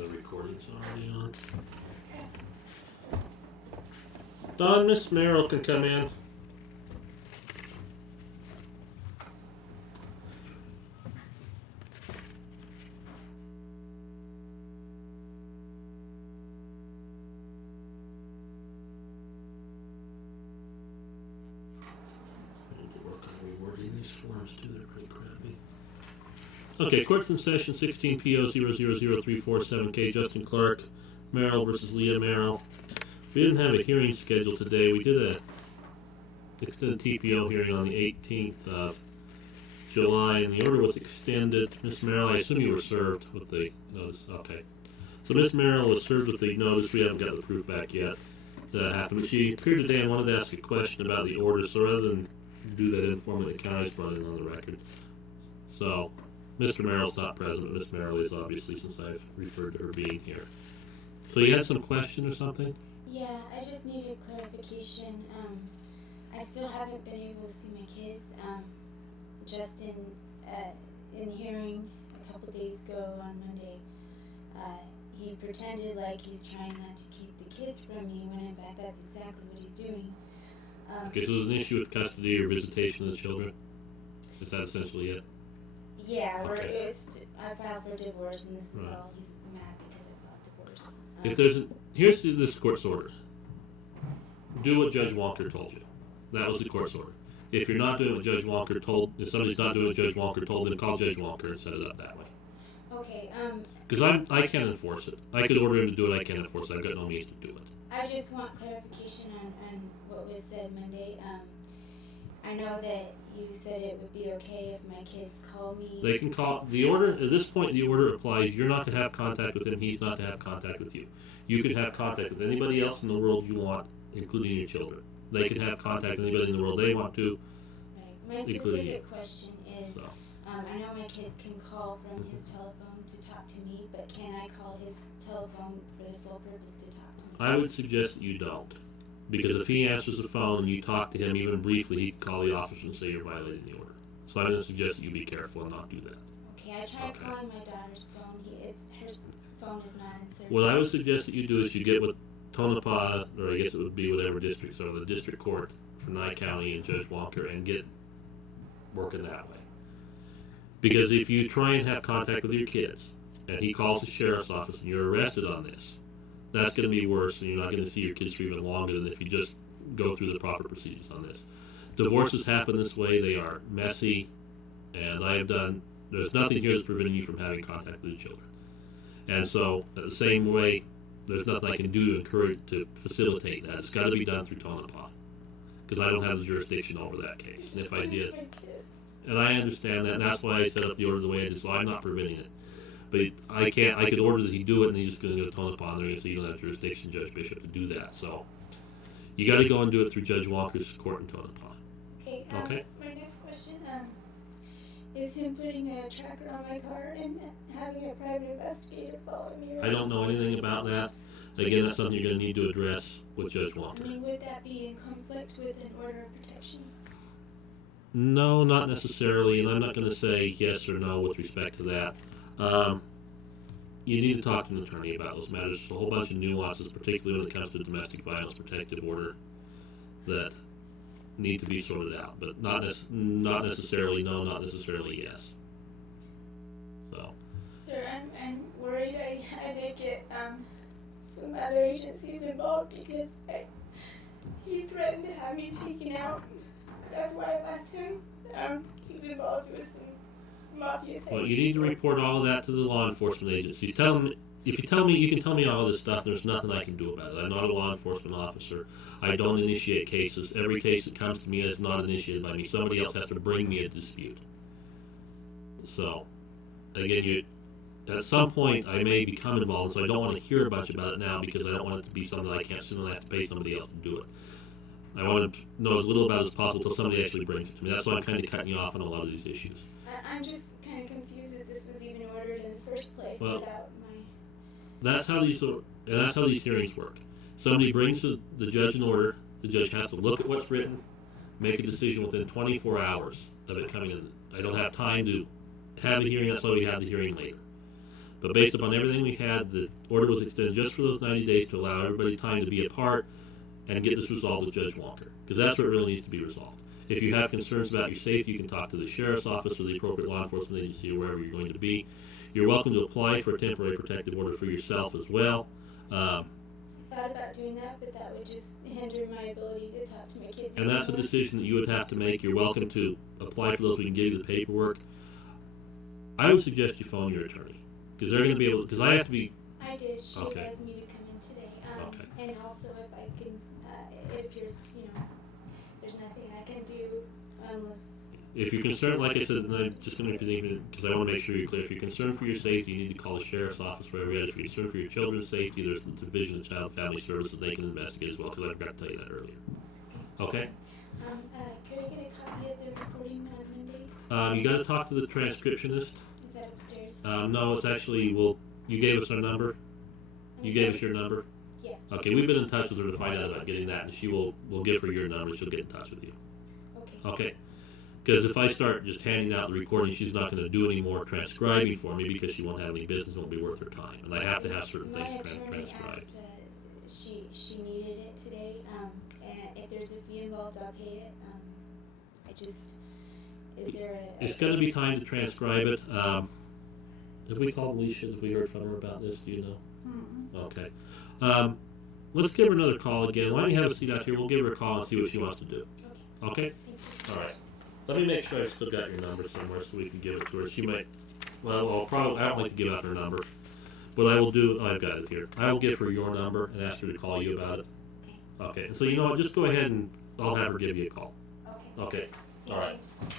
The recording's already on. Don, Miss Merrill can come in. Okay, court's in session 16 PO 0000347K, Justin Clark, Merrill versus Leah Merrill. We didn't have a hearing scheduled today. We did a extended TPO hearing on the 18th of July, and the order was extended. Miss Merrill, I assume you were served with the notice. Okay. So Miss Merrill was served with the notice. We haven't got the proof back yet that happened. But she appeared today and wanted to ask a question about the order, so rather than do that informally, the county's brought it on the record. So Mr. Merrill's not present, but Miss Merrill is, obviously, since I've referred to her being here. So you had some question or something? Yeah, I just needed clarification. I still haven't been able to see my kids. Justin, in the hearing a couple days ago on Monday, he pretended like he's trying not to keep the kids from me, when in fact that's exactly what he's doing. Okay, so there's an issue with custody or visitation of the children? Is that essentially it? Yeah, okay. I filed for divorce, and this is all. He's mad because I filed divorce. If there's here's this court's order. Do what Judge Walker told you. That was the court's order. If you're not doing what Judge Walker told, if somebody's not doing what Judge Walker told, then call Judge Walker and set it up that way. Okay. Because I can't enforce it. I could order him to do it. I can't enforce it. I've got no means to do it. I just want clarification on what was said Monday. I know that you said it would be okay if my kids call me. They can call. The order, at this point, the order applies. You're not to have contact with him. He's not to have contact with you. You could have contact with anybody else in the world you want, including your children. They can have contact with anybody in the world they want to. Right. My specific question is, I know my kids can call from his telephone to talk to me, but can I call his telephone for the sole purpose to talk to me? I would suggest that you don't. Because if he answers the phone and you talk to him even briefly, he can call the officer and say you're violating the order. So I'm going to suggest that you be careful and not do that. Okay, I tried calling my daughter's phone. Her phone is not in service. What I would suggest that you do is you get with Tonopah, or I guess it would be whatever district, so the district court for Nye County and Judge Walker, and get working that way. Because if you try and have contact with your kids, and he calls the sheriff's office and you're arrested on this, that's going to be worse, and you're not going to see your kids for even longer than if you just go through the proper procedures on this. Divorces happen this way. They are messy, and there's nothing here that's preventing you from having contact with your children. And so, at the same way, there's nothing I can do to facilitate that. It's got to be done through Tonopah, because I don't have the jurisdiction over that case. And if I did, and I understand that, and that's why I set up the order the way I did, so I'm not preventing it. But I could order that he do it, and he's just going to go to Tonopah, and they're going to say you don't have jurisdiction, Judge Bishop, to do that. So you got to go and do it through Judge Walker's court in Tonopah. Okay. My next question is him putting a tracker on my car and having a private investigator follow me around. I don't know anything about that. Again, that's something you're going to need to address with Judge Walker. I mean, would that be in conflict with an order of protection? No, not necessarily, and I'm not going to say yes or no with respect to that. You need to talk to an attorney about those matters. There's a whole bunch of nuances, particularly when it comes to domestic violence protective order, that need to be sorted out. But not necessarily no, not necessarily yes. So. Sir, I'm worried I did get some other agencies involved because he threatened to have me taken out. That's why I left him. He's involved with some mafia type. Well, you need to report all of that to the law enforcement agencies. If you tell me, you can tell me all this stuff. There's nothing I can do about it. I'm not a law enforcement officer. I don't initiate cases. Every case that comes to me is not initiated by me. Somebody else has to bring me a dispute. So, again, at some point I may become involved, so I don't want to hear a bunch about it now because I don't want it to be something that I can't sit and I have to pay somebody else to do it. I want to know as little about it as possible until somebody actually brings it to me. That's why I'm kind of cutting you off on a lot of these issues. I'm just kind of confused that this was even ordered in the first place well, without my... That's how these hearings work. Somebody brings the judge an order. The judge has to look at what's written, make a decision within 24 hours of it coming in. I don't have time to have a hearing. That's why we have the hearing later. But based upon everything we had, the order was extended just for those 90 days to allow everybody time to be apart and get this resolved with Judge Walker, because that's what really needs to be resolved. If you have concerns about your safety, you can talk to the sheriff's office or the appropriate law enforcement agency or wherever you're going to be. You're welcome to apply for a temporary protective order for yourself as well. I thought about doing that, but that would just hinder my ability to talk to my kids. And that's a decision that you would have to make. You're welcome to apply for those. We can give you the paperwork. I would suggest you phone your attorney, because they're going to be able, because I have to be. I did. She Okay. asked me to come in today. Okay. And also if I can, it appears, there's nothing I can do unless. If you're concerned, like I said, and I'm just going to repeat because I want to make sure you're clear. If you're concerned for your safety, you need to call the sheriff's office wherever you're at. If you're concerned for your children's safety, there's the Division of Child and Family Services. They can investigate as well, because I forgot to tell you that earlier. Okay? Could I get a copy of the recording on Monday? You got to talk to the transcriptionist. Is that upstairs? No, it's actually, you gave us our number. You gave us your number? Yeah. Okay, we've been in touch with her to find out about getting that, and we'll give her your number. She'll get in touch with you. Okay. Okay? Because if I start just handing out the recording, she's not going to do any more transcribing for me, because she won't have any business. It won't be worth her time. And I have to have certain My things attorney transcribed. asked, she needed it today, and if there's a fee involved, I'll pay it. Is there a... It's going to be time to transcribe it. Have we called Alicia? Have we heard from her about this? Do you know? Mm-mm. Okay. Let's give her another call again. Why don't you have a seat out here? We'll give her a call and see what she wants to do. Okay? Thank you. All right. Let me make sure I've still got your number somewhere so we can give it to her. She might, probably, I don't like to give out her number. What I will do, I've got it here. I will give her your number and ask her to call you about it. Okay. Okay. And so, you know what, just go ahead and I'll have her give you a call. Okay. Okay. All right. Thank you.